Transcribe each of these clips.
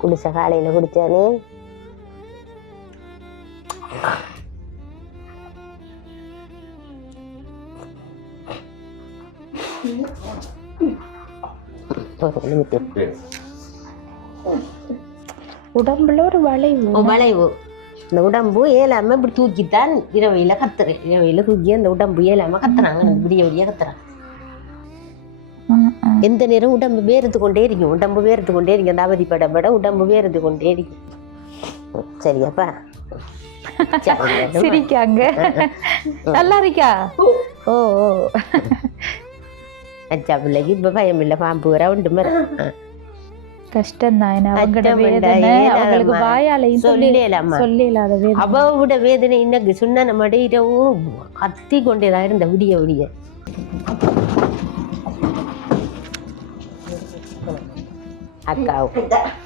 குடிச்ச காலையில குடிச்சானே. உடம்புல ஒரு வளைவு வளைவு. இந்த உடம்பு ஏலாம இப்படி தூக்கித்தான் இரவையில கத்துறேன். இரவையில தூக்கி அந்த உடம்பு ஏலாம கத்துறாங்க. விடிய விடிய கத்துறாங்க. எந்த நேரம் உடம்பு வேர்த்து கொண்டே இருக்கும். உடம்பு வேர்த்து கொண்டே இருக்கும். அந்த அவதி பட உடம்பு வேர்த்து கொண்டே இருக்கும். சரியாப்பா? சிரிக்காங்க. நல்லா இருக்கா? ஓ அச்சா பிள்ளைக்கு இப்ப பயம் இல்லை. பாம்பு வர உண்டு மாதிரி கஷ்டம்தான். அவங்களுக்கு வாயாலையும் சொல்லலாத வேதனை. அவட வேதனை இன்னைக்கு சொன்ன நம்ம இரவும் கத்தி கொண்டேதான் இருந்த விடிய விடிய.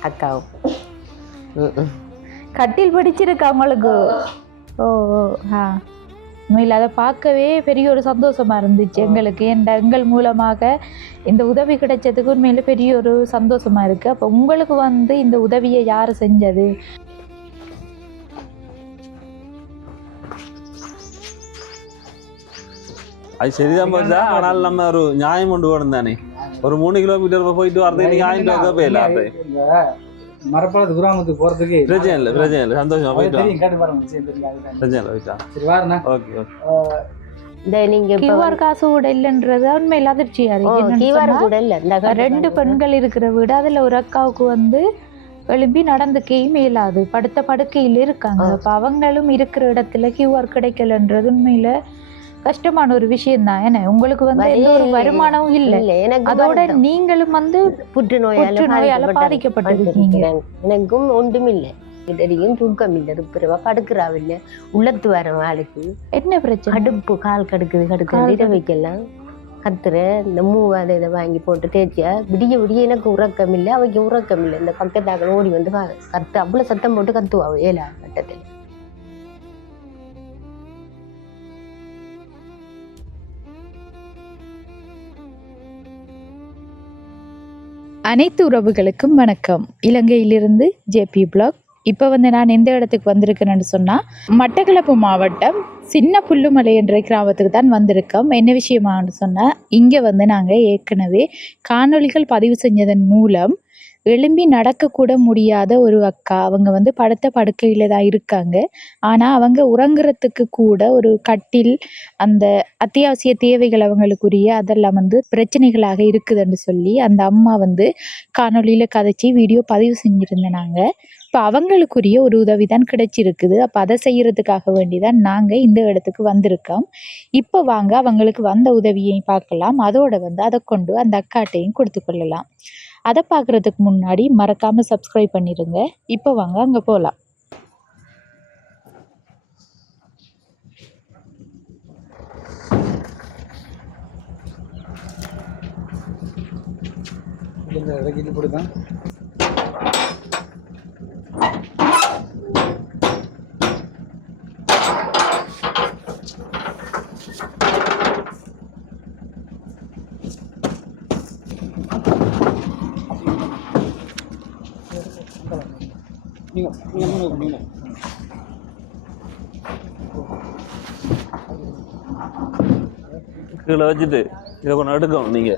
அக்காவும் கட்டில் பிடிச்சிருக்கு அவங்களுக்கு. ஓ உண்மையில் அதை பார்க்கவே பெரிய ஒரு சந்தோஷமா இருந்துச்சு எங்களுக்கு. எங்கள் மூலமாக இந்த உதவி கிடைச்சதுக்கு உண்மையில பெரிய ஒரு சந்தோஷமா இருக்கு. அப்போ உங்களுக்கு இந்த உதவியை யாரு செஞ்சது? அது சரிதான் பார்த்தா. ஆனால் நம்ம ஒரு நியாயம் கொண்டு வரணும் தானே. ஒரு 3 கிலோமீட்டர் போயிட்டு வரதுக்கு நீங்க 1000 ரூபாய் போயில மரப்பாளத்து கிராமத்துக்கு போறதுக்கு பிரச்சனை இல்லை. சந்தோஷமா போயிட்டு பிரச்சனை இல்லை. சரி வாருண்ணா. ஓகே நீங்க கியூஆர் காசு கூட இல்லைன்றது உண்மையில அதிர்ச்சியா இருக்கு. 2 பெண்கள் இருக்கிற வீடு. அதுல ஒரு அக்காவுக்கு எழுப்பி நடந்துக்கையும் இயலாது. படுத்த படுக்கையில் இருக்காங்க. அப்ப அவங்களும் இருக்கிற இடத்துல கியூஆர் கிடைக்கலன்றது உண்மையில கஷ்டமான ஒரு விஷயம் தான். ஏன்னா உங்களுக்கு எந்த ஒரு வருமானமும் இல்லை. அதோட நீங்களும் புற்றுநோயால பாதிக்கப்பட்டிருக்கீங்க. எனக்கும் ஒன்றும் இல்லை. இடையும் தூக்கம் இல்லை. துப்புரவா படுக்கிறாவில்லை. உள்ளத்து வர ஆளுக்கு என்ன பிரச்சனை? அடுப்பு கால் கடுக்குது இரவைக்கெல்லாம் கத்துற. இந்த மூவாத இதை வாங்கி போட்டு தேய்ச்சியா விடிய விடிய எனக்கு உறக்கம் இல்லை. அவைக்கு உறக்கம் இல்லை. இந்த பக்கத்தாக்கள் ஓடி கத்து அவ்வளவு சத்தம் போட்டு கத்துவா 7ஆம் கட்டத்தில். அனைத்து உறவுகளுக்கும் வணக்கம். இலங்கையிலிருந்து ஜேபி பிளாக். இப்போ நான் எந்த இடத்துக்கு வந்திருக்கேன்னு சொன்னால், மட்டக்களப்பு மாவட்டம் சின்ன புல்லுமலை என்ற கிராமத்துக்கு தான் வந்திருக்கோம். என்ன விஷயமானு சொன்னால், இங்கே நாங்கள் ஏற்கனவே காணொளிகள் பதிவு செஞ்சதன் மூலம் எழும்பி நடக்கக்கூட முடியாத ஒரு அக்கா. அவங்க படுத்த படுக்கையில் தான் இருக்காங்க. ஆனால் அவங்க உறங்குறதுக்கு கூட ஒரு கட்டில், அந்த அத்தியாவசிய தேவைகள் அவங்களுக்குரிய அதெல்லாம் பிரச்சனைகளாக இருக்குதுன்னு சொல்லி அந்த அம்மா காணொலியில் கதைச்சி வீடியோ பதிவு செஞ்சுருந்தேன். இப்போ அவங்களுக்குரிய ஒரு உதவி தான் கிடைச்சிருக்குது. அப்போ அதை செய்யறதுக்காக வேண்டிதான் நாங்கள் இந்த இடத்துக்கு வந்திருக்கோம். இப்போ வாங்க அவங்களுக்கு வந்த உதவியையும் பார்க்கலாம். அதோட அதை கொண்டு அந்த அக்காட்டையும் கொடுத்து கொள்ளலாம். அதை பார்க்குறதுக்கு முன்னாடி மறக்காமல் சப்ஸ்கிரைப் பண்ணிடுங்க. இப்போ வாங்க அங்கே போகலாம். கீழே வச்சுட்டு இதை கொஞ்சம் எடுக்கணும். நீங்க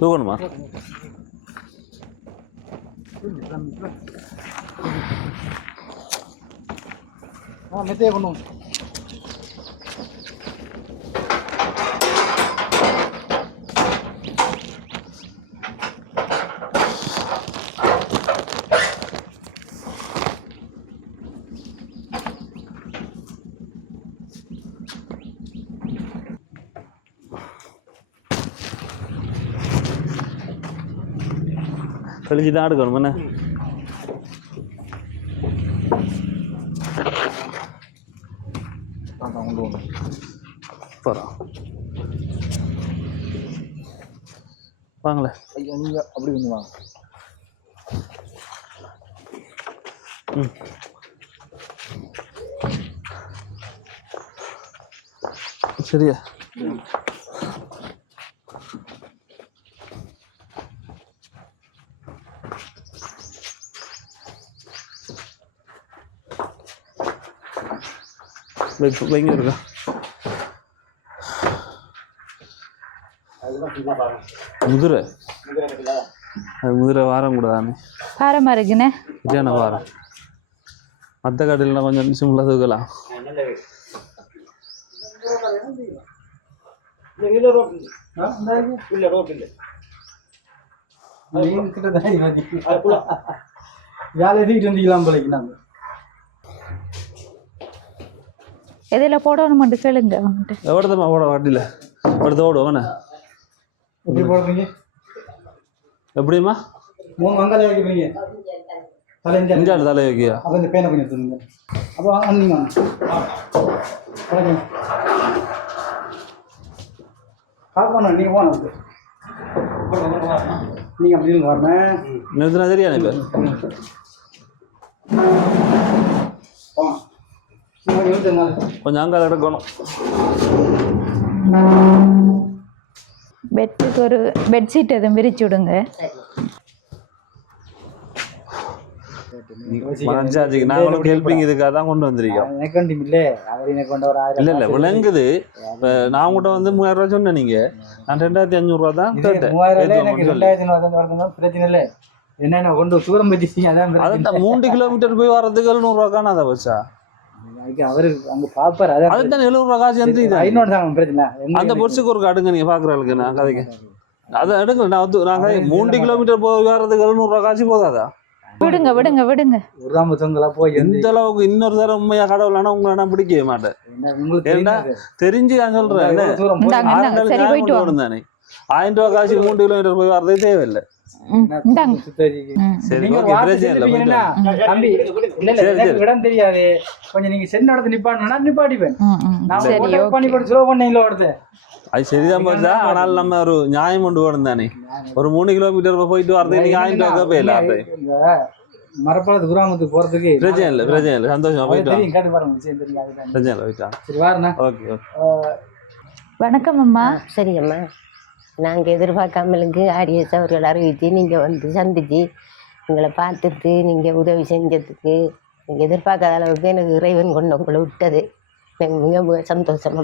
தூக்கணுமா? மெத்தையை கொண்டு கழிச்சு தான் எடுக்கணும். என்ன போகிறோம் வாங்களேன். ஐயா நீங்கள் அப்படி கொஞ்சம் வாங்க. சரியா? வைங்க இருக்கா முதிரை அது முதிரை வாரம் கூடாதானே பாரமா இருக்குண்ணே சரியான வாரம் மற்ற கடையில் கொஞ்சம் நிமிஷம் தூக்கலாம் வேலை எதுக்கிட்டு வந்துக்கலாம் போலைக்கு நாங்கள் எதில் போடணுமெண்டு கேளுங்க அவன்கிட்ட. எவ்வளோதம்மா ஓட வாட்டியில் எடுத்து ஓடுவோண்ணே எப்படி போடுறீங்க எப்படிம்மா 3 வெங்காயம் வைக்கிறீங்க தலைஞ்சா இஞ்சாடு தலை வைக்கியா அப்போ இந்த பேனை பண்ணி எடுத்துருங்க அப்போ வந்தீங்க கால் பண்ண நீங்கள் போன நீங்கள் அப்படி வரணும் நிறுத்தினா சரியா பேர் கொஞ்சம் அங்கே எடுக்கணும் பெட்டுக்கு ஒரு பெட்ஷீட் எதுவும் விரிச்சு விடுங்க. மனசாட்சிக்கு நாங்களும் ஹெல்பிங் இதுக்காக தான் கொண்டு வந்திருக்கோம். எனக்கு ஒன்றும் இல்லை அவர் எனக்கு கொண்டு ஒரு 1000 இல்லை விளங்குது. இப்போ நான் கூட வந்து 3000 ரூபா சொன்னேன். நீங்கள் நான் 2500 தான் கேட்டேன். 3000 எனக்கு 2000 பிரச்சனை இல்லை. என்னென்ன கொண்டு தூரம் வச்சுட்டீங்க அதான் அதான் 3 கிலோமீட்டர் போய் வர்றதுக்கு 700 ரூபா காணாத வச்சா அவரு அங்க பாப்பாரு அதான் அதுதான் 700 ரூபா காசு எந்த ஐநோட் தான் பிரச்சனை அந்த பொருசுக்கு ஒரு அடுங்க நீங்க பாக்குற ஆளுக்கு நான் கதைக்கு அதை எடுங்க. நான் வந்து நாங்க 3 கிலோமீட்டர் போய் வர்றதுக்கு 700 ரூபா காசு போதாதா? விடுங்க விடுங்க விடுங்க. ஒரு ராமச்சந்திரா போய் எந்த அளவுக்கு இன்னொரு தடவை உண்மையா கடவுளானா உங்களை நான் பிடிக்கவே மாட்டேன். ஏன்னா தெரிஞ்சு நான் சொல்றேன் தானே 1000 ரூபா காசு 3 கிலோமீட்டர் போய் வர்றதே தேவையில்லை. இடம் தெரியாது கொஞ்சம் நீங்க சென்ன இடத்துல நிப்பாட்டிப்பேன். அது சரிதான் போச்சா. ஆனால் நம்ம ஒரு நியாயம் கொண்டு போகணும் தானே. ஒரு 3 கிலோமீட்டர் போயிட்டு வரது நீங்க 1000 ரூபா போயில மரப்பாளத்து கிராமத்துக்கு போறதுக்கு பிரச்சனை இல்லை சந்தோஷமா போயிட்டு பிரச்சனை இல்லை போயிட்டா. சரி வாருண்ணா. ஓகே வணக்கம் அம்மா. சரி அம்மா, நாங்கள் எதிர்பார்க்காமலுக்கு ஆடியன்ஸ் அவர்கள் அறிவித்து நீங்கள் வந்து சந்திச்சு எங்களை பார்த்துட்டு நீங்கள் உதவி செஞ்சதுக்கு நீங்கள் எதிர்பார்க்காத அளவுக்கு எனக்கு இறைவன் கொண்டு உங்களை விட்டது எனக்கு மிக மிக சந்தோஷமா.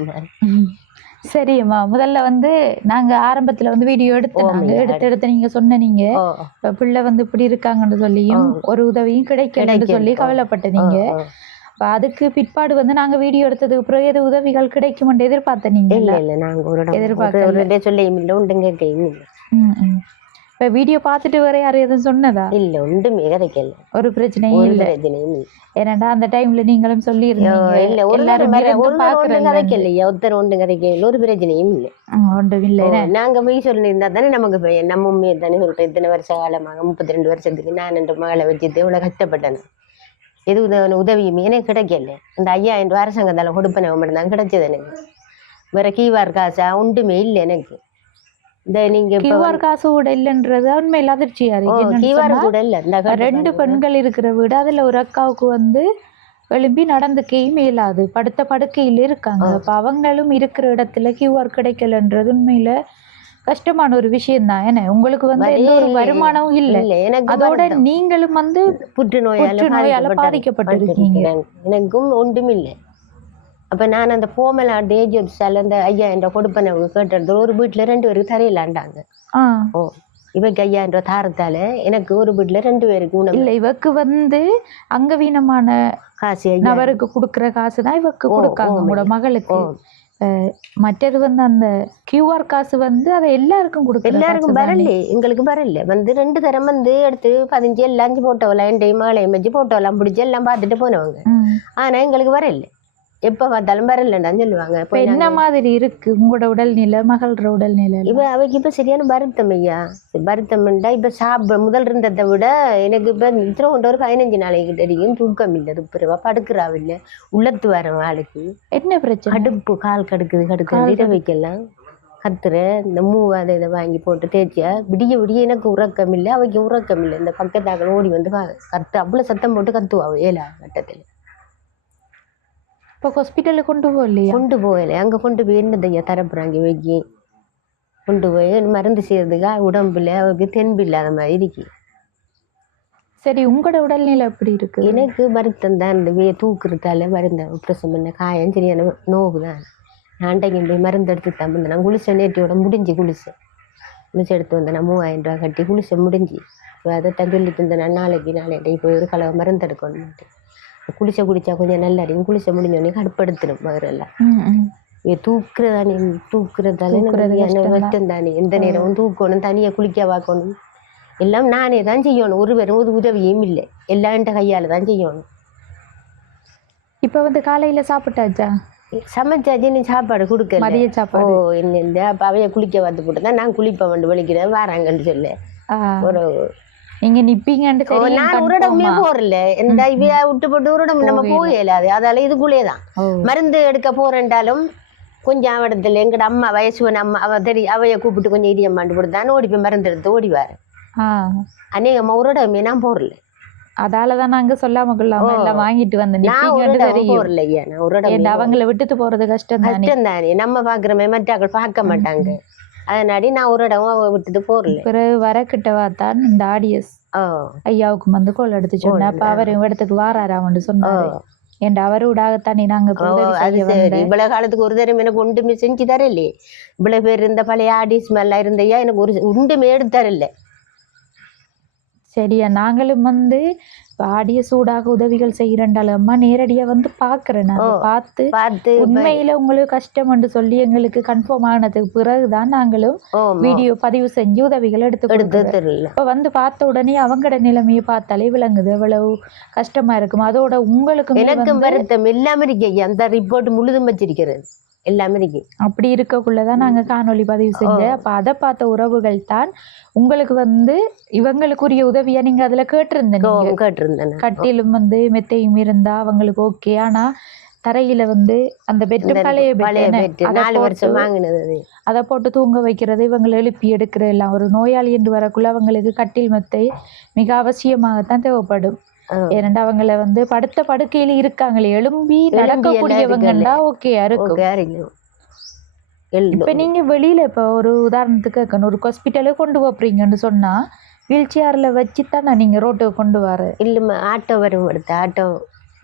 சரி அம்மா, முதல்ல வந்து நாங்கள் ஆரம்பத்தில் வந்து வீடியோ எடுத்து நீங்கள் சொன்னீங்க பிள்ளை வந்து இப்படி இருக்காங்கன்னு சொல்லியும் ஒரு உதவியும் கிடைக்கலன்னு சொல்லி கவலைப்பட்டீங்க. இப்போ அதுக்கு பிற்பாடு வந்து நாங்கள் வீடியோ எடுத்ததுக்கு பிறகு எது உதவிகள் கிடைக்குமென்று எதிர்பார்த்த நீங்கள்? இல்லை இல்லை, நாங்கள் ஒரு எதிர்பார்க்க சொல்லியும் இல்லை, உண்டும் கேட்கையும் இல்லை. இப்போ வீடியோ பார்த்துட்டு வேற யாரும் எதுவும் சொன்னதா? இல்லை, ஒன்றுமே கிடைக்கல, ஒரு பிரச்சனையும் இல்லை. ஏன்னாண்டா அந்த டைம்ல நீங்களும் சொல்லியிருந்தீங்க இல்லை எல்லாரும் கிடைக்கலையா, ஒருத்தர் ஒன்றும் கிடைக்கல, ஒரு பிரச்சனையும் இல்லை. ஒன்றும் இல்லை. நாங்கள் போய் சொல்லியிருந்தா தானே நமக்கு நம்ம உண்மையை தானே சொல்கிறேன். இத்தனை வருஷ காலமாக 32 வருஷத்துக்கு நான் என்ற மகளை வச்சுட்டு இவ்வளோ கஷ்டப்பட்டேன். எது உதவியுமே எனக்கு கிடைக்கல. இந்த 5000 ரூபா அரசாங்கத்தால் கொடுப்பன மட்டும்தான் கிடைச்சது எனக்கு. வேற கியூஆர் காசா ஒன்றுமே இல்லை எனக்கு. இந்த நீங்க கியூஆர் காசு கூட இல்லைன்றது உண்மையில அதிர்ச்சியா இருக்கு. கியூஆர் கூட இல்லை. இந்த 2 பெண்கள் இருக்கிற வீடு, அதுல ஒரு அக்காவுக்கு வந்து எழும்பி நடந்துக்கையும் இயலாது, படுத்த படுக்கையில் இருக்காங்க. அப்ப அவங்களும் இருக்கிற இடத்துல கியூஆர் கிடைக்கலன்றது உண்மையில கஷ்டமான ஒரு விஷயம் தான். ஏன்னா உங்களுக்கு வந்து எந்த ஒரு வருமானமும் இல்லை, அதோட நீங்களும் வந்து புற்றுநோயால பாதிக்கப்பட்டிருக்கீங்க. எனக்கும் ஒன்றும் இல்லை. அப்ப நான் அந்த போமலா டேஜால அந்த 5000 ரூபா கொடுப்பேன் கேட்டது. ஒரு வீட்டுல 2 பேருக்கு தரையிலாண்டாங்க. இவக்கு 5000 ரூபா தாரத்தால எனக்கு ஒரு வீட்டுல 2 பேருக்கு இல்லை. இவக்கு வந்து அங்கவீனமான காசு நபருக்கு கொடுக்குற காசு தான் இவக்கு கொடுக்காங்க உங்களோட மகளுக்கு. மற்றது வந்து அந்த கியூஆர் காசு வந்து அதை எல்லாருக்கும் கொடுக்க எல்லாருக்கும் வரல, எங்களுக்கு வரல. வந்து 2 தரம் வந்து எடுத்து 15 எல்லாம் போட்டோலாம், என் மகளையும் வச்சு போட்டோலாம் பிடிச்சி எல்லாம் பார்த்துட்டு போனவங்க. ஆனா எங்களுக்கு வரல, எப்ப பார்த்தாலும் வரலன்னு சொல்லுவாங்க. இப்ப என்ன மாதிரி இருக்கு உங்களோட உடல்நிலை, மகளோட உடல்நிலை? அவைக்கு இப்ப சரியான வருத்தம் ஐயா. வருத்தம்டா இப்ப முதல் இருந்ததை விட எனக்கு இப்ப இத்தனை கொண்டு ஒரு 15 நாளைக்கு தெரியும் தூக்கம் இல்லை, துப்புரவா படுக்கிறாவில்லை, உள்ளத்து வர ஆளுக்கு என்ன பிரச்சனை? கடுப்பு, கால் கடுக்குது வைக்கலாம் கத்துற. இந்த மூவாத இதை வாங்கி போட்டு தேய்ச்சியா விடிய விடிய எனக்கு உறக்கம் இல்லை, அவைக்கு உறக்கம் இல்லை. இந்த பக்கத்தாக்கள் ஓடி வந்து கத்து அவ்வளவு சத்தம் போட்டு கத்துவா 7ஆம் கட்டத்துல. இப்போ ஹாஸ்பிட்டலுக்கு கொண்டு போகலையா? கொண்டு போகலை. அங்கே கொண்டு போய் என்னதையா தரப்புறாங்க வைக்கி கொண்டு போய் மருந்து செய்யறதுக்கு உடம்புல அவருக்கு தென்பு இல்லாத மாதிரி இருக்கு. சரி, உங்களோட உடல்நிலை எப்படி இருக்கு? எனக்கு வருத்தம் தான், இந்த தூக்குறதால வருந்த பிரசவம் பண்ண காயம் சரியான நோவு தான். நான் அண்டைக்கு போய் மருந்து எடுத்து தான் வந்தேன். நான் குளிச்ச நேற்றியோட முடிஞ்சு குளிச்சு எடுத்து வந்தேன். நான் 3000 ரூபா கட்டி குளிச்ச முடிஞ்சு அதைத்தான் சொல்லிட்டு இருந்தேன். நான் நாளைக்கு போய் ஒரு கலவை மருந்து எடுக்கணும்ட்டு. குடிச்சா கொஞ்சம் நல்லா அடிக்கும். குளிச்ச முடிஞ்சோடனே கடுப்படுத்தணும் மதுரெல்லாம். தூக்குறதால வருத்தம் தானே. எந்த நேரமும் தூக்கணும், தனியாக குளிக்க பார்க்கணும், எல்லாம் நானே தான் செய்யணும். ஒருவரும் ஒரு உதவியும் இல்லை, எல்லாம் என் கையால் தான் செய்யணும். இப்போ வந்து காலையில் சாப்பிட்டாச்சா? சமைச்சாச்சு, நீ சாப்பாடு கொடுக்க மதிய சாப்பாடு. என்ன அப்போ அவைய குளிக்க வந்து போட்டு தான் நான் குளிப்ப வந்து வலிக்கிறேன் வாராங்கன்னு சொல்லு. ஒரு நீங்க நிப்பீங்கன்னு நான் ஒரு இடமே போறல, இந்த இவையா விட்டு போட்டு ஒரு இடம் நம்ம போக இயலாது. அதால இதுக்குள்ளேதான் மருந்து எடுக்க போறேன்டாலும் கொஞ்சம் இடத்துல எங்கட அம்மா வயசுவன் அம்மா அவைய கூப்பிட்டு கொஞ்சம் இடியம்மாண்டு போட்டுதான் ஓடி போய் மருந்து எடுத்து ஓடிவாரு. அநேகமா ஒரு இடமே நான் போறல. அதாலதான் நாங்க சொல்லாம கொள்ளாம எல்லாம் வாங்கிட்டு வந்தேன். அவங்களை விட்டுட்டு போறது கஷ்டம் தானே. நம்ம பாக்குறமே மற்றாக்கள் பார்க்க மாட்டாங்க. அதனாடி நான் ஒரு இடம் விட்டுட்டு போறல. பிறகு வரக்கிட்டவா தான் இந்த ஆடியஸ் ஐயாவுக்கு வந்து கோல் எடுத்து சொன்னேன். அப்ப அவர் இடத்துக்கு வாராராமன்னு சொன்னாரு. என் அவரோடாகத்தானே நாங்க இவ்வளவு காலத்துக்கு ஒரு தரம் எனக்கு ஒன்றுமே செஞ்சு தரலையே. இவ்வளவு பேர் இருந்த பழைய ஆடியஸ் மேல இருந்தையா எனக்கு ஒரு ஒன்றுமே எடுத்து தரல. சரியா, நாங்களும் வந்து ஆடிய சூடாக உதவிகள் செய்யறண்டாலம்மா நேரடியா வந்து பாக்குறேன். பார்த்து உண்மையில உங்களுக்கு கஷ்டம் சொல்லி எங்களுக்கு கன்ஃபார்ம் ஆனதுக்கு பிறகுதான் நாங்களும் வீடியோ பதிவு செஞ்சு உதவிகள் எடுத்து இப்ப வந்து பார்த்த உடனே அவங்களோட நிலைமையை பார்த்தாலே விளங்குது எவ்வளவு கஷ்டமா இருக்கும். அதோட உங்களுக்கு எனக்கும் வருத்தம் எல்லாமே இருக்கு. அந்த ரிப்போர்ட் முழுதும் வச்சிருக்கிறது எல்லாமே இருக்கு. அப்படி இருக்கக்குள்ளதான் நாங்க காணொலி பதிவு செஞ்சேன். அப்ப அதை பார்த்த உறவுகள் தான் உங்களுக்கு வந்து இவங்களுக்குரிய உதவியா நீங்க அதுல கேட்டிருந்தேன். கட்டிலும் வந்து மெத்தையும் இருந்தா அவங்களுக்கு ஓகே. ஆனா தரையில வந்து அந்த பெட்டு பழைய பெட்டு 4 வருஷம் வாங்கினது, அதை போட்டு தூங்க வைக்கிறது, இவங்களை எழுப்பி எடுக்கிற எல்லாம் ஒரு நோயாளி என்று வரக்குள்ள அவங்களுக்கு கட்டில் மெத்தை மிக அவசியமாகத்தான் தேவைப்படும். ஏனண்டா அவங்கள வந்து படுத்த படுக்கையில இருக்காங்களே, எழும்பி நடக்கக்கூடியவங்கண்டா ஓகேயா இருக்கும். இப்ப நீங்க வெளியில இப்ப ஒரு உதாரணத்துக்கு ஒரு ஹாஸ்பிட்டலுக்கு கொண்டு போறீங்கன்னு சொன்னா வீல் சேர்ல வச்சுத்தானே நீங்க ரோட்டுக்கு கொண்டு வர? இல்ல ஆட்டோ வரும். ஆட்டோ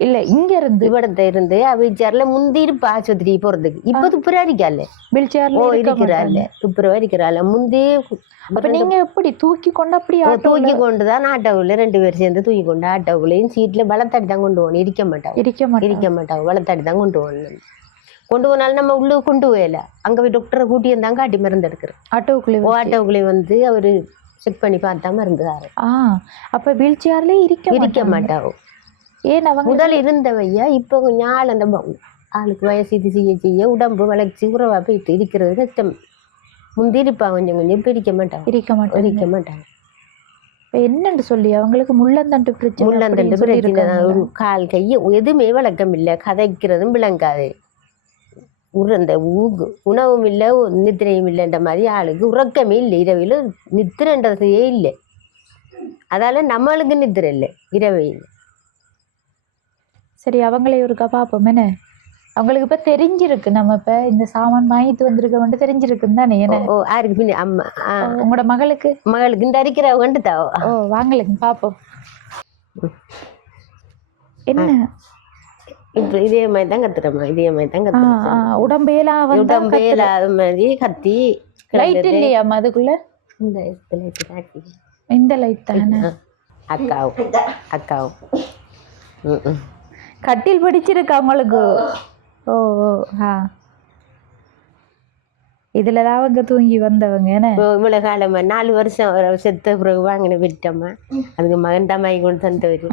இல்ல இங்க இருந்து இவடத்தை இருந்து வீல் சேர்ல முந்தி இருப்ப ஆஸ்பத்திரி போறதுக்கு. இப்ப துப்புராரிக்கால வீல் சேர்ல இருக்கிறாள், துப்புரவாரிக்கிறாள் முந்தி. அப்ப நீங்க எப்படி தூக்கி கொண்டு அப்படி தூக்கி கொண்டுதான் ஆட்டோவுல 2 பேர் சேர்ந்து தூக்கி கொண்டு ஆட்டோவுலையும் சீட்ல வளர்த்தாடி தான் கொண்டு போகணும். இருக்க மாட்டாங்க வளர்த்தாடி தான் கொண்டு போகணும். கொண்டு போனாலும் நம்ம உள்ள கொண்டு போயல. அங்க போய் டாக்டரை கூட்டி இருந்தாங்க காட்டி மருந்து எடுக்கிறேன். ஆட்டோக்குள்ளே வந்து அவரு செக் பண்ணி பார்த்தா மருந்து தாரு. அப்ப வீல் சேர்ல இருக்க மாட்டாவும். ஏன் முதல் இருந்தவையா இப்ப கொஞ்சம் ஆள் அந்த ஆளுக்கு வயசு இது செய்ய உடம்பு வளர்ச்சி உறவா போயிட்டு இருக்கிறது கஷ்டம். முந்திருப்பா கொஞ்சம் பிரிக்க மாட்டாங்க. என்னன்னு சொல்லி அவங்களுக்கு முள்ளந்தண்டு பிரச்சனை, கால் கையை எதுவுமே வழக்கம் இல்லை, கதைக்கிறதும் விளங்காது. அந்த உணவும் இல்லை நித்திரையும் இல்லைன்ற மாதிரி ஆளுக்கு உறக்கமே இல்லை. இரவில் நித்திரன்றதையே இல்லை. அதால நம்மளுக்கு நித்திரை இல்லை இரவையில். சரி, அவங்களே ஒருக்கா பார்ப்போம். என்ன அவங்களுக்கு இப்ப தெரிஞ்சிருக்கு நம்ம இப்ப இந்த சாமான் வாங்கிட்டு வந்திருக்க தெரிஞ்சிருக்குன்னு தானே? யாருக்கு பின்ன அம்மா உங்களோட மகளுக்கு இந்த அரிக்கிற வந்துட்டாவோ. வாங்கலுங்க பார்ப்போம். என்ன இப்ப இதே மாதிரி தான் கத்துறமா, இதே மாதிரி தான் கத்துறோம். உடம்பேலாத மாதிரி கத்தி. லைட் இல்லையாம்மா அதுக்குள்ள? இந்த லைட் தானே. அக்காவும் கட்டில் பிடிச்சிருக்கு அவங்களுக்கு. இதுலதான் அவங்க தூங்கி வந்தவங்க. இவ்வளவு காலமா 4 வருஷம் செத்த பிறகு வாங்கின விட்டம்மா. அதுக்கு மகன் தம்மாயி கொண்டு தந்தவரு.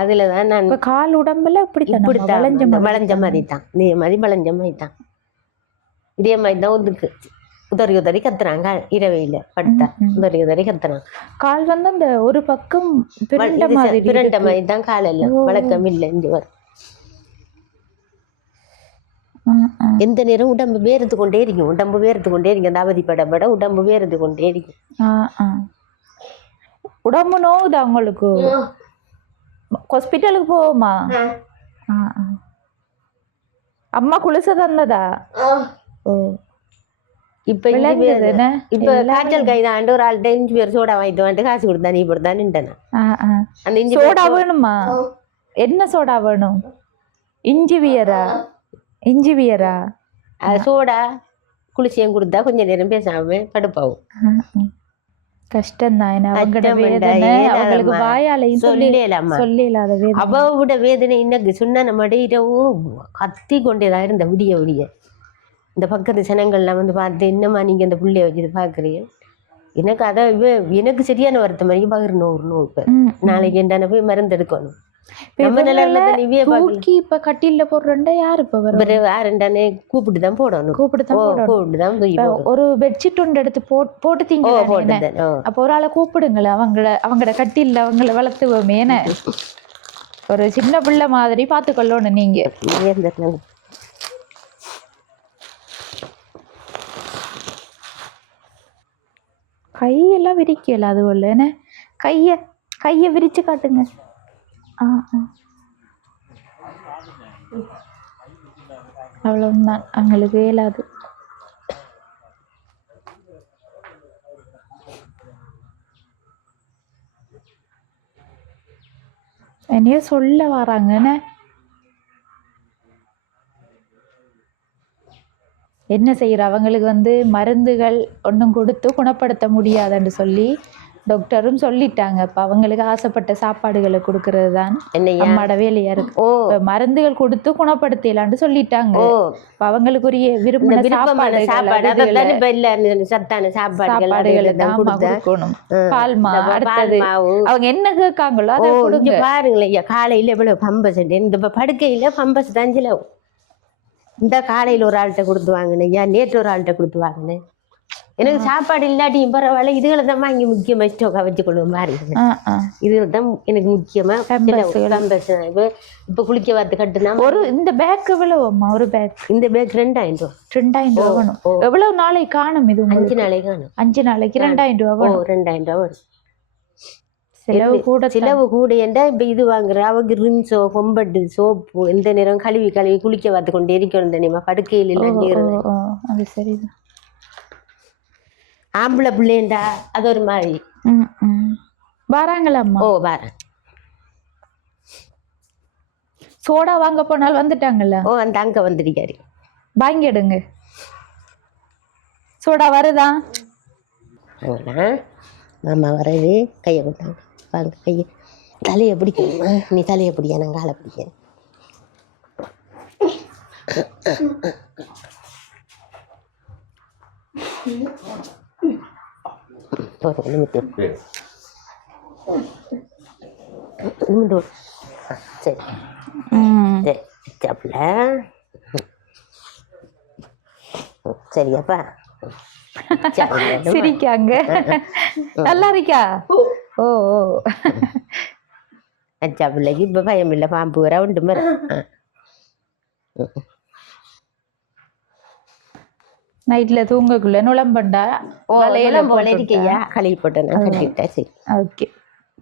அதுலதான் நான் கால் உடம்புல வளைஞ்ச மாதிரி தான், இதே மாதிரி வளைஞ்ச மாதிரி தான், இதே மாதிரி தான் ஒதுக்கு உதறி கத்துறாங்க. இரவையில படுத்தா உதறி கத்துறாங்க. கால் வந்து அந்த ஒரு பக்கம் பிரண்ட மாதிரி தான் கால் எல்லாம் வழக்கம் இல்லை. இங்க வரும் எந்த நேரம் உடம்பு வேர்த்து கொண்டே இருக்கும். அந்த அவதிப்படப்பட உடம்பு வேர்த்து கொண்டே இருக்கும். உடம்பு நோவுதா உங்களுக்கு? ஹாஸ்பிட்டலுக்கு போவோமா? அம்மா குளிச தந்ததா? ஓ, இப்ப இப்ப காய்ச்சல் கைதாண்டு ஒரு ஆள்கிட்ட 5 பேர் சோடா வாங்கிட்டு வந்துட்டு காசு கொடுத்தா நீ போடுதா நின்ட்டேன். அந்த இஞ்சி சோடா வேணுமா? என்ன சோடா வேணும்? இஞ்சி வியரா சோடா குளிச்சியம் கொடுத்தா கொஞ்ச நேரம் பேசாம கடுப்பாகும். கஷ்டம்தான். அவங்களோட வேதனை அவங்களுக்கு வாயாலையும் சொல்லலாத வேதனை. அவட வேதனை இன்னைக்கு சொன்ன நம்ம இரவு கத்தி கொண்டேதான் இருந்த விடிய விடிய. இந்த பக்கத்து ஜனங்கள்லாம் வந்து பார்த்து என்னம்மா நீங்க இந்த புள்ளைய வச்சுட்டு பாக்குறீங்க. எனக்கு அதை எனக்கு சரியான வருத்தம் மாதிரி பகிரணும். இப்ப நாளைக்கு என்ன போய் மருந்து எடுக்கணும். இப்ப கட்டில போடுறா யாரு யாருண்டானே கூப்பிட்டுதான் போடணும். ஒரு பெட்ஷீட் ஒன்று எடுத்து போட்டு தீங்க. அப்ப ஒரு ஆளை கூப்பிடுங்களேன். அவங்களோட கட்டில அவங்கள வளர்த்துவோமே. ஒரு சின்ன பிள்ளை மாதிரி பாத்துக்கொள்ளணும் நீங்க. கையெல்லாம் விரிக்கல அது போல. என்ன கைய விரிச்சு காட்டுங்க. அவ்வளவுதான், அவங்களுக்கு இயலாது. என்னையோ சொல்ல வராங்கன்னு. என்ன செய்யற அவங்களுக்கு வந்து மருந்துகள் ஒன்றும் கொடுத்து குணப்படுத்த முடியாதுன்னு சொல்லி டாக்டரும் சொல்லிட்டாங்க. இப்ப அவங்களுக்கு ஆசைப்பட்ட சாப்பாடுகளை கொடுக்கறது தான் அம்மாட வேலையா இருக்கு. மருந்துகள் கொடுத்து குணப்படுத்தலான்னு சொல்லிட்டாங்க. இப்ப அவங்களுக்குரிய விரும்பின சாப்பாடுகளை தான் கொடுக்கணும். பால்மா அடுத்தது அவங்க என்ன கேட்காங்களோ அதை கொடுங்க. பாருங்களேன், காலையில எவ்வளவு பம்பஸ், இந்த படுக்கையில பம்பஸ் தான் சிலவு. இந்த காலையில் ஒரு ஆள்கிட்ட கொடுத்து வாங்கினேன், நேற்று ஒரு ஆள்கிட்ட கொடுத்து வாங்கினேன். எனக்கு சாப்பாடு இல்லாட்டியும் பரவாயில்ல, இதுகளை தான் வாங்கி முக்கியமா ஸ்டோக்கா வச்சுக்கொள்வோம் பாருங்க. இதுகள் தான் எனக்கு முக்கியமா. இப்ப குளிக்க வாத்து கட்டுனா ஒரு இந்த பேக் எவ்வளவுமா? ஒரு பேக் இந்த பேக் 2000 ரூபா. 2000 ரூபா வேணும். எவ்வளவு நாளைக்கு காணும்? இது 5 நாளைக்கு காணும். 5 நாளைக்கு 2000 ரூபா வேணும். 2000 ரூபா வரும். செலவு கூட ஏண்டா இப்ப இது வாங்குற அவங்க ரின்ஸோ கொம்பட்டு சோப்பு எந்த நேரம் கழுவி குளிக்க வாத்து கொண்டு இருக்கணும் தெரியுமா? படுக்கையில் இல்லை. அது சரிதான். ஆம்பளை பிள்ளைண்டா அது ஒரு மாதிரி. வராங்களாம்மா? வரேன். சோடா வாங்க போனால் வந்துட்டாங்கல்ல? அந்த அங்க வந்துருக்காரு. வாங்கிடுங்க. சோடா வருதா? மாமா வர்றது கையை கொடுத்தாங்க. வாங்க கையை. தலையை பிடிக்கணுமா? நீ தலையை பிடிக்க, நான் காலை பிடிக்கிறேன். சரி சரியாப்பா? சிரிக்காங்க. நல்லா இருக்கா? அச்சா பிள்ளைக்கு இப்ப பயம் இல்லை, பாம்பு வர உண்டு மாதிரி. நைட்ல தூங்கக்குள்ள நுழம்பண்டா இருக்கையா கழுவி போட்டேன் கட்டிட்டா. சரி, ஓகே.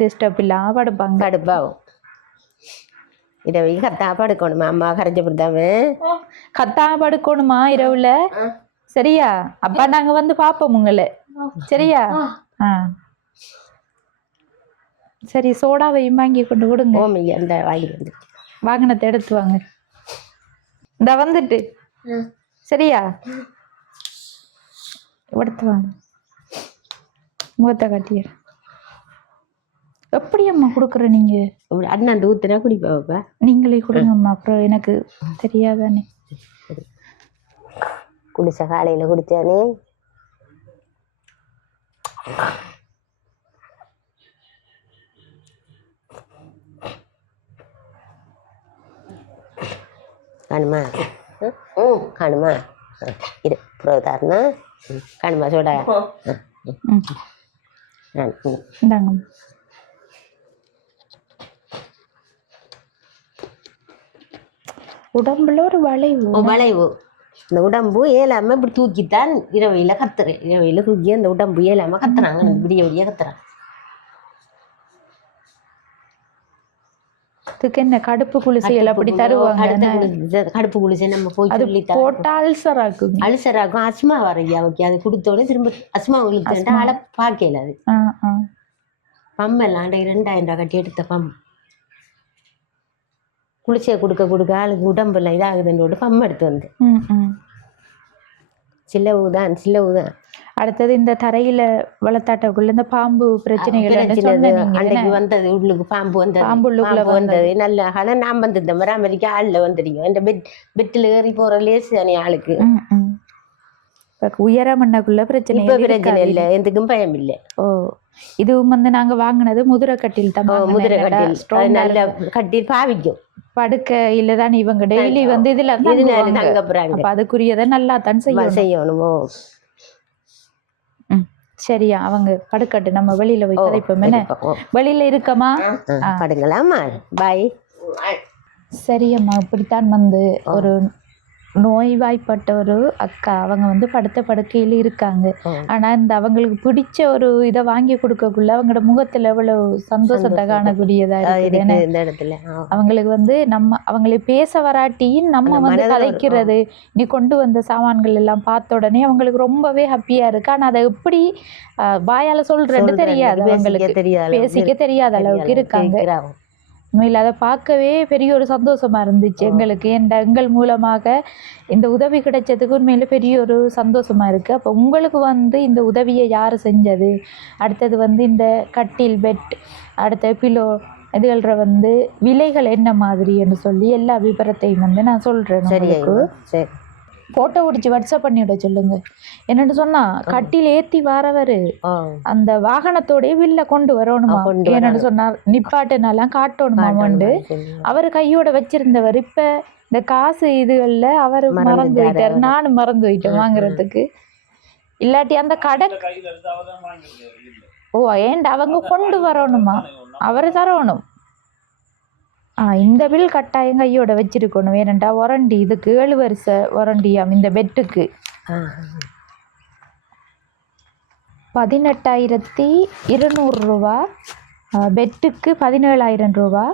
டிஸ்டர்ப் இல்லாம படுப்பாங்க. கடுப்பாகும். இரவு கத்தா படுக்கணுமா? அம்மா கரைஞ்சப்படுத்தாம கத்தா படுக்கணுமா இரவுல? சரியா? அப்பா நாங்க வந்து பாப்போம் உங்களை. சரியா? சரி, சோடாவையும் வாங்கி கொண்டு விடுங்க. அந்த வாங்கி வந்து வாங்கினத்தை எடுத்து வாங்க. இந்த வந்துட்டு சரியா? எடுத்து வாங்க. முகத்தை காட்டிய எப்படி அம்மா கொடுக்குற நீங்க? அண்ணாண்டு ஊத்துனா குடிப்பா. நீங்களே கொடுங்கம்மா, அப்புறம் எனக்கு தெரியாதானே. குடிச்ச காலையில குடிச்சானே. காணுமா? காணுமா? இரு புரோதாரணா காணுமா? சோடா இந்தாங்க. உடம்புல ஒரு வளைவு. இந்த உடம்பு ஏலாம இப்படி தூக்கித்தான் இரவையில கத்துறேன். இரவையில தூக்கி அந்த உடம்பு ஏலாம கத்துறாங்க. விடிய விடிய கத்துறாங்க. அதுக்கு என்ன கடுப்பு குளிசைகள் அப்படி தருவாங்க. கடுப்பு குளிசை நம்ம போய் அது சொல்லி போட்டா அல்சராக்கும். அல்சராக்கும் அஸ்மா வரையா ஓகே. அது கொடுத்தோட திரும்ப அஸ்மா இழுத்துட்டா ஆளை பார்க்கல. அது பம்மெல்லாம் 2000 ரூபா கட்டி எடுத்த பம் குளிசையை கொடுக்க ஆளுக்கு உடம்புல இதாகுதுன்னு பம் எடுத்து வந்து சில்லவுதான். அடுத்தது இந்த தரையில வளர்த்தாட்டக்குள்ள இந்த பாம்பு பிரச்சனைகள் அன்னைக்கு வந்தது. உள்ளுக்கு பாம்பு வந்தது நல்ல. ஆனா நான் வந்து இந்த மராமரிக்க ஆள்ல வந்துடுங்க. இந்த பெட்டில் ஏறி போற லேசு தானே ஆளுக்கு. உயரமண்ணக்குள்ள பிரச்சனை இல்லை, எதுக்கும் பயம் இல்லை. ஓ, இதுவும் வந்து நாங்க வாங்கினது முதிரை கட்டில் தான். முதிரை கட்டில் நல்ல கட்டில் பாவிக்கும். படுக்க இல்லதான் இவங்க டெய்லி வந்து இதுல தங்க போறாங்க. அதுக்குரியதை நல்லா தான் செய்யணுமோ. சரியா, அவங்க படுக்கட்டு, நம்ம வெளியில போய் கதைப்போம். என்ன வெளியில இருக்கமா படுங்களாமா? பாய். சரியம்மா, இப்படித்தான் வந்து ஒரு நோய்வாய்ப்பட்ட ஒரு அக்கா அவங்க வந்து படுத்த படுக்கையில் இருக்காங்க. ஆனா இந்த அவங்களுக்கு பிடிச்ச ஒரு இதை வாங்கி கொடுக்கக்குள்ள அவங்களோட முகத்துல எவ்வளவு சந்தோஷத்தை காணக்கூடியதா இருக்குது. இந்த இடத்துல அவங்களுக்கு வந்து நம்ம அவங்களை பேச வராட்டியும் நம்ம வந்து கதைக்கிறது, நீ கொண்டு வந்த சாமான்கள் எல்லாம் பார்த்த உடனே அவங்களுக்கு ரொம்பவே ஹாப்பியா இருக்கு. ஆனா அதை எப்படி வாயால சொல்றேன்னு தெரியாது, அவங்களுக்கு பேசிக்க தெரியாத அளவுக்கு இருக்காங்க. உண்மையில் அதை பார்க்கவே பெரிய ஒரு சந்தோஷமா இருந்துச்சு எங்களுக்கு. எங்கள் மூலமாக இந்த உதவி கிடைச்சதுக்கு உண்மையில பெரிய ஒரு சந்தோஷமா இருக்கு. அப்போ உங்களுக்கு வந்து இந்த உதவியை யார் செஞ்சது, அடுத்தது வந்து இந்த கட்டில், பெட், அடுத்த பிலோ இதுகள வந்து விலைகள் என்ன மாதிரின்னு சொல்லி எல்லா விபரத்தையும் வந்து நான் சொல்றேன். சரி, போட்டோ பிடிச்சி வாட்ஸ்அப் பண்ணிவிட சொல்லுங்க. என்னன்னு சொன்னா கட்டில் ஏத்தி வரவரு அந்த வாகனத்தோடய வில்ல கொண்டு வரணுமா. என்னன்னு சொன்னார் நிப்பாட்டுனாலாம் காட்டணுமா வந்து அவரு கையோட வச்சிருந்தவர். இப்ப இந்த காசு இதுகள்ல அவரு மறந்து போயிட்டாரு, நானும் மறந்து போயிட்டேன் வாங்குறதுக்கு. இல்லாட்டி அந்த கடை ஏன்டா அவங்க கொண்டு வரணுமா, அவரு தரணும். இந்த பில் கட்டாயம் கையோட வச்சிருக்கணும். ஏனண்டா வாரண்டி, இதுக்கு 7 வருஷ வாரண்டியாம் இந்த பெட்டுக்கு. 18,200 ரூபா, பெட்டுக்கு 17,000 ரூபா,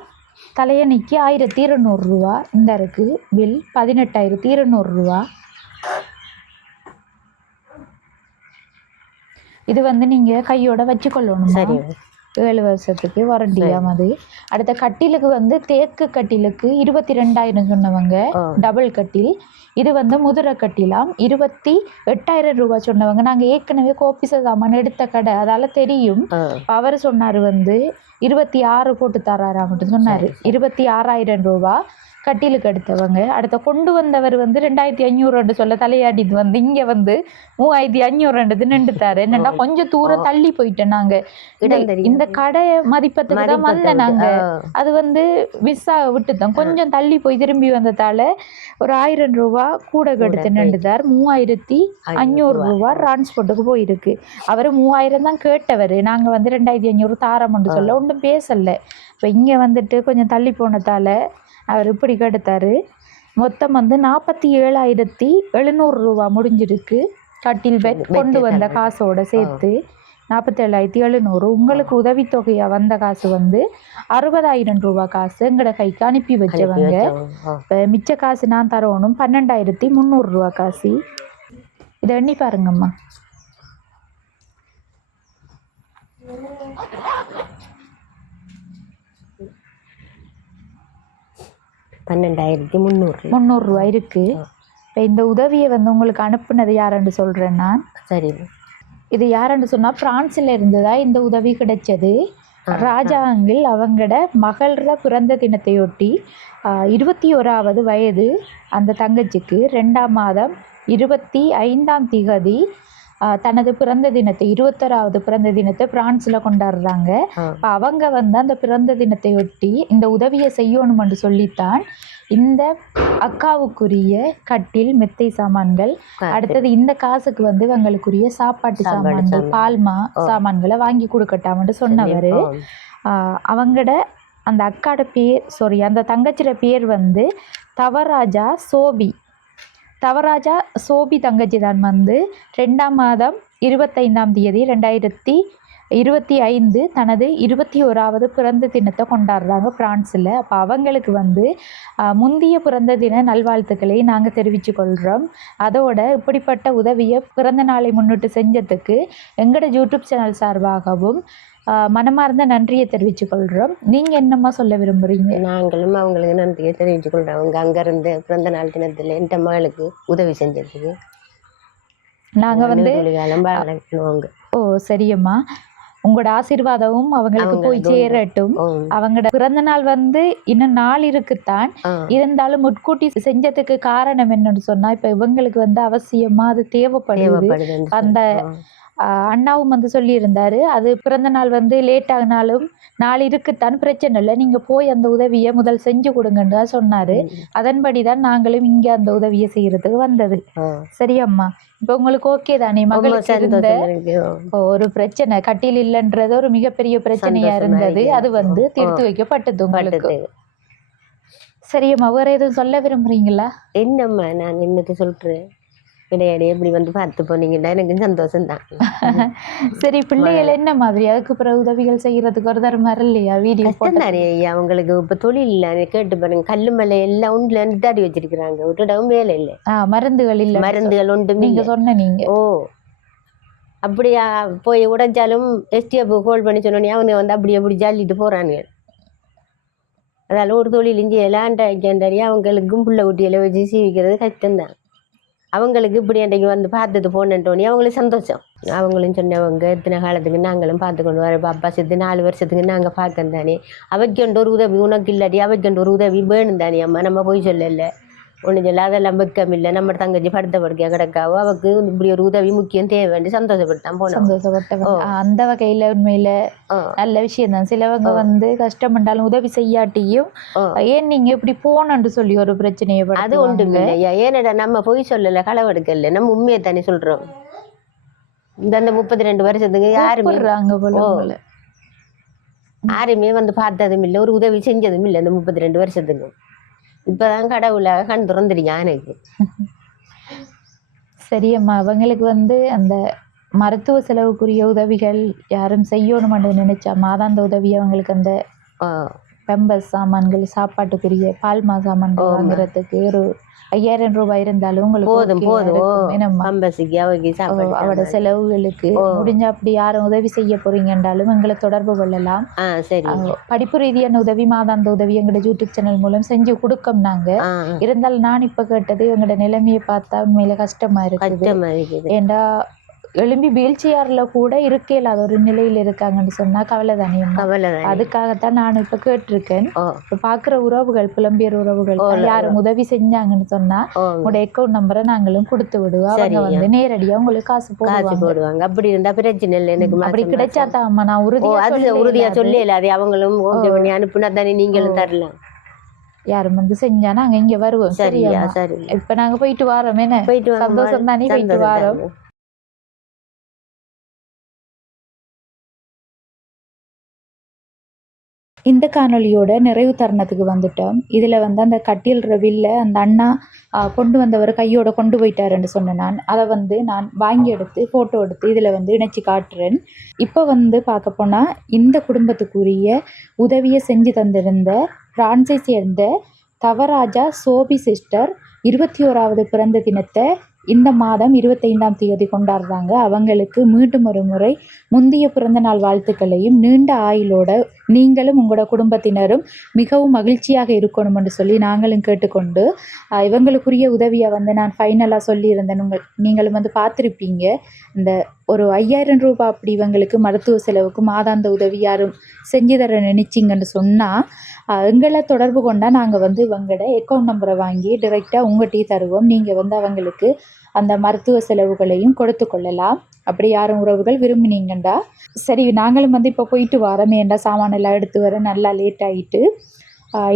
தலையணிக்கு 1,200 ரூபா. இந்த இருக்கு பில் 18,200 ரூபா. இது வந்து நீங்க கையோட வச்சுக்கொள்ளணும். சரி, 7 வருஷத்துக்கு வாரண்டியாம் அது. அடுத்த கட்டிலுக்கு வந்து தேக்கு கட்டிலுக்கு 22,000 சொன்னவங்க டபுள் கட்டில். இது வந்து முதிரை கட்டிலாம் 28,000 ரூபா சொன்னவங்க. நாங்கள் ஏற்கனவே கோபிச சாமான் எடுத்த கடை, அதால தெரியும். அவர் சொன்னார் வந்து 26 போட்டு தராராமட்டு சொன்னார். 26,000 ரூபா கட்டிலுக்கு எடுத்தவங்க. அடுத்த கொண்டு வந்தவர் வந்து 2,500 சொல்ல தலையாடிட்டு வந்து இங்கே வந்து 3,500 நின்றுட்டாரு. என்னன்னா கொஞ்சம் தூரம் தள்ளி போயிட்டேன். நாங்கள் இந்த கடை மதிப்பத்துக்கு தான் வந்தேன். நாங்கள் அது வந்து மிஸ்ஸாக விட்டுத்தோம். கொஞ்சம் தள்ளி போய் திரும்பி வந்ததால ஒரு 1,000 ரூபா கூட கெடுத்து நின்றுட்டார். 3,500 ரூபா டிரான்ஸ்போர்ட்டுக்கு போயிருக்கு. அவர் 3,000 தான் கேட்டவர். நாங்கள் வந்து 2,500 தாரம்னு சொல்ல ஒன்றும் பேசலை. இப்போ இங்கே வந்துட்டு கொஞ்சம் தள்ளி போனதால அவர் இப்படி கெடுத்தாரு. மொத்தம் வந்து 47,700 ரூபா முடிஞ்சிருக்கு. கட்டில் பெட் கொண்டு வந்த காசோட சேர்த்து 47,700. உங்களுக்கு உதவித்தொகையாக வந்த காசு வந்து 60,000 ரூபா காசு எங்களோட கைக்கு அனுப்பி வச்சவங்க. இப்போ மிச்ச காசு நான் தரணும் 12,300 ரூபா காசு. இதை எண்ணி பாருங்கம்மா. 12,300 ரூபா இருக்கு. இப்போ இந்த உதவியை வந்து உங்களுக்கு அனுப்புனது யாருன்னு சொல்கிறேன் நான். சரி, இது யாருன்னு சொன்னால் பிரான்ஸில் இருந்துதான் இந்த உதவி கிடைச்சது. ராஜா அங்கிள் அவங்களோட மகளோட பிறந்த தினத்தையொட்டி 21வது வயது அந்த தங்கச்சிக்கு 2ஆம் மாதம் 25ஆம் திகதி தனது பிறந்த தினத்தை 21வது பிறந்த தினத்தை பிரான்ஸில் கொண்டாடுறாங்க. அவங்க வந்து அந்த பிறந்த தினத்தையொட்டி இந்த உதவியை செய்யணும்னு சொல்லித்தான் இந்த அக்காவுக்குரிய கட்டில், மெத்தை சாமான்கள், அடுத்தது இந்த காசுக்கு வந்து இவங்களுக்குரிய சாப்பாட்டு சாமான்கள், பால்மா சாமான்களை வாங்கி கொடுக்கட்டாமன்னு சொன்னவர். அவங்களோட அந்த அக்காட பேர் அந்த தங்கச்சியோட பேர் வந்து தவராஜா சோபி. தவராஜா சோபி தங்கச்சி தான் வந்து 2ஆம் மாதம் 25ஆம் தேதி 25 தனது 21வது பிறந்த தினத்தை கொண்டாடுறாங்க பிரான்ஸில். அப்போ அவங்களுக்கு வந்து முந்தைய பிறந்த தின நல்வாழ்த்துக்களை நாங்கள் தெரிவித்து கொள்கிறோம். அதோட இப்படிப்பட்ட உதவியை பிறந்த நாளை முன்னிட்டு செஞ்சதுக்கு எங்களோட யூடியூப் சேனல் சார்பாகவும் மனமார்ந்த நன்றியை தெரிவித்து கொள்கிறோம். நீங்கள் என்னம்மா சொல்ல விரும்புகிறீங்க? நாங்களும் அவங்களுக்கு நன்றியை தெரிவித்து கொள்கிறோம். அவங்க அங்கேருந்து பிறந்த நாள் தினத்தில் என் மகளுக்கு உதவி செஞ்சதுக்கு நாங்கள் வந்து அவங்க ஓ சரியம்மா, உங்களோட ஆசீர்வாதமும் அவங்களுக்கு போய் சேரட்டும். அவங்களோட பிறந்த நாள் வந்து இன்னும் நாள் இருக்குத்தான், இருந்தாலும் முட்கூட்டி செஞ்சதுக்கு காரணம் என்னன்னு சொன்னா இப்ப இவங்களுக்கு வந்து அவசியமா அது தேவைப்படுது. அந்த அண்ணாவும் வந்து சொல்லியிருந்தாரு, அது பிறந்த நாள் வந்து லேட் ஆகினாலும் நாள் இருக்குத்தான், பிரச்சனை இல்லை, நீங்க போய் அந்த உதவியை முதல் செஞ்சு கொடுங்கன்னு தான் சொன்னாரு. அதன்படிதான் நாங்களும் இங்க அந்த உதவியை செய்யறதுக்கு வந்தது. சரியம்மா, இப்ப உங்களுக்கு ஓகே தானே? மகளுக்கு இருந்த ஒரு பிரச்சனை கட்டில் இல்லைன்றது ஒரு மிகப்பெரிய பிரச்சனையா இருந்தது, அது வந்து தீர்த்து வைக்கப்பட்டது உங்களுக்கு. சரியம்மா, வேற எதுவும் சொல்ல விரும்புறீங்களா? என்னம்மா நான் என்னது சொல்றேன், இடையிடையே இப்படி வந்து பார்த்து போனீங்கன்னா எனக்கு சந்தோஷம் தான். சரி, பிள்ளைகள் என்ன மாதிரி அதுக்கு பிறகு உதவிகள் செய்யறதுக்கு ஒரு தரம் இல்லையா? வீடியோ நிறைய அவங்களுக்கு இப்ப தொழில் இல்லை, கேட்டு பாருங்க, கல்லு மலை எல்லாம் உண்டுல தாடி வச்சிருக்கிறாங்க, ஒரு இடமும் வேலை இல்லை, மருந்துகள் இல்லை, மருந்துகள் உண்டு நீங்க சொன்ன நீங்க. ஓ அப்படியா, போய் உடைஞ்சாலும் எஸ்டிஎஃப் கோல் பண்ணி சொன்னோன்னே அவங்க வந்து அப்படியே அப்படி ஜாலிட்டு போறாங்க. அதால ஒரு தொழில் இஞ்சி எல்லாம் அவங்களுக்கும் புள்ள குட்டியில வச்சு சீவிக்கிறது கஷ்டம்தான். அவங்களுக்கு இப்படி அன்றைக்கு வந்து பார்த்துட்டு போனேன்ட்டோனே அவங்களுக்கு சந்தோஷம். அவங்களும் சொன்னவங்க இத்தனை காலத்துக்கு நாங்களும் பார்த்து கொண்டு வர பாப்பா சேர்த்து 4 வருஷத்துக்கு நாங்கள் பார்க்கணும் தானே, அவைக்கண்டு ஒரு உதவி உனக்கு இல்லாட்டி அவைக்கண்டு ஒரு உதவி வேணும் தானே அம்மா, நம்ம போய் சொல்லலை ஒன்றும் சொல்ல, அதெல்லாம் வெக்கம் இல்லை, நம்ம தங்கச்சி படுத்த படுக்கையா கிடக்காவோ அவக்கு இப்படி ஒரு உதவி முக்கியம் தேவைன்னு சந்தோஷப்பட்டான் போனோம். சந்தோஷப்பட்ட அந்த வகையில் உண்மையில நல்ல விஷயம் தான். சிலவங்க வந்து கஷ்டம் பண்ணாலும் உதவி செய்யாட்டியும் ஏன் நீங்க இப்படி போனன்னு சொல்லி ஒரு பிரச்சனையை அது ஒன்றும் இல்லையா, ஏனடா நம்ம போய் சொல்லலை, களவெடுக்கல, நம்ம உண்மையை தானே சொல்றோம். இந்த 32 வருஷத்துக்கு யாருமே யாருமே வந்து பார்த்ததும் இல்லை, ஒரு உதவி செஞ்சதும் இல்லை இந்த 32 வருஷத்துக்கு. இப்பதான் கடவுளாக கண் திறந்துருக்கான் எனக்கு. சரியம்மா, அவங்களுக்கு வந்து அந்த மருத்துவ செலவுக்குரிய உதவிகள் யாரும் செய்யணும்னு நினைச்சா மாதாந்த உதவி அவங்களுக்கு அந்த பெம்பஸ் சாமான்கள், சாப்பாட்டுக்குரிய பால்மா சாமான்கள் வாங்குறதுக்கு ஒரு 5000 ரூபாய் இருந்தாலும் உங்களுக்கு அவட செலவுகளுக்கு முடிஞ்ச அப்படி யாரும் உதவி செய்ய போறீங்கன்றாலும் எங்களை தொடர்பு கொள்ளலாம். படிப்பு ரீதியான உதவி மாதாந்த உதவி எங்களோட யூடியூப் சேனல் மூலம் செஞ்சு கொடுக்கோம் நாங்க. இருந்தாலும் நான் இப்ப கேட்டது எங்களோட நிலைமையை பார்த்தா உண்மையில கஷ்டமா இருக்குது. ஏண்டா எழும்பி வீல் சேர்ல கூட இருக்க இல்லாத ஒரு நிலையில இருக்காங்கன்னு சொன்னா கவலை தானே. அதுக்காகத்தான் நான் இப்ப கேட்டிருக்கேன். இப்ப பாக்குற உறவுகள், புலம்பியர் உறவுகள் யாரும் உதவி செஞ்சாங்கன்னு சொன்னா உங்களோட அக்கௌண்ட் நம்பரை நாங்களும் கொடுத்து விடுவோம். அவங்க வந்து நேரடியா உங்களுக்கு காசு போடுவாங்க. அப்படி இருந்தா பிரச்சனை இல்லை, எனக்கு அப்படி கிடைச்சாதான் நான் உறுதியா சொல்லல, அது அவங்களும் அனுப்புனா தானே நீங்களும் தரலாம். யாரும் வந்து செஞ்சா நாங்க இங்க வருவோம். சரியா? சரி, இப்ப நாங்க போயிட்டு வரோம். என்ன போயிட்டு சந்தோஷம் தானே, போயிட்டு வரோம். இந்த காணொலியோட நிறைவு தருணத்துக்கு வந்துட்டோம். இதில் வந்து அந்த கட்டில் ரவில்ல அந்த அண்ணா கொண்டு வந்தவர் கையோட கொண்டு போயிட்டாருன்னு சொன்னேன். அதை வந்து நான் வாங்கி எடுத்து ஃபோட்டோ எடுத்து இதில் வந்து இணைச்சி காட்டுறேன். இப்போ வந்து பார்க்க போனால் இந்த குடும்பத்துக்குரிய உதவியை செஞ்சு தந்திருந்த பிரான்ஸை சேர்ந்த தவராஜா சோபி சிஸ்டர் 21வது பிறந்த தினத்தை இந்த மாதம் 25ஆம் தேதி கொண்டாடுறாங்க. அவங்களுக்கு மீண்டும் ஒரு முறை முந்தைய பிறந்த நாள் வாழ்த்துக்களையும் நீண்ட ஆயுளோட நீங்களும் உங்களோட குடும்பத்தினரும் மிகவும் மகிழ்ச்சியாக இருக்கணும்னு சொல்லி நாங்களும் கேட்டுக்கொண்டு இவங்களுக்குரிய உதவியை வந்து நான் ஃபைனலாக சொல்லியிருந்தேன். நீங்களும் வந்து பார்த்துருப்பீங்க. இந்த ஒரு 5000 ரூபாய் அப்படி இவங்களுக்கு மருத்துவ செலவுக்கு மாதாந்த உதவி யாரும் செஞ்சு தர நினைச்சிங்கன்னு சொன்னால் எங்களை தொடர்பு கொண்டால் நாங்கள் வந்து இவங்களோட அக்கௌண்ட் நம்பரை வாங்கி டிரெக்டாக உங்கள்கிட்டயே தருவோம். நீங்கள் வந்து அவங்களுக்கு அந்த மருத்துவ செலவுகளையும் கொடுத்து கொள்ளலாம். அப்படி யாரும் உறவுகள் விரும்பினீங்கண்டா சரி. நாங்களும் வந்து இப்போ போயிட்டு வரோமேண்டா, சாமானெல்லாம் எடுத்து வர நல்லா லேட் ஆகிட்டு.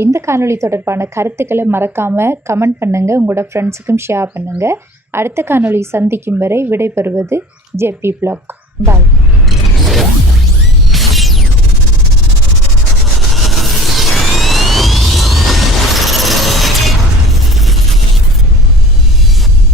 இந்த காணொளி தொடர்பான கருத்துக்களை மறக்காமல் கமெண்ட் பண்ணுங்கள், உங்களோட ஃப்ரெண்ட்ஸுக்கும் ஷேர் பண்ணுங்கள். அடுத்த காணொளி சந்திக்கும் வரை விடைபெறுவது ஜேபி பிளாக். பாய்.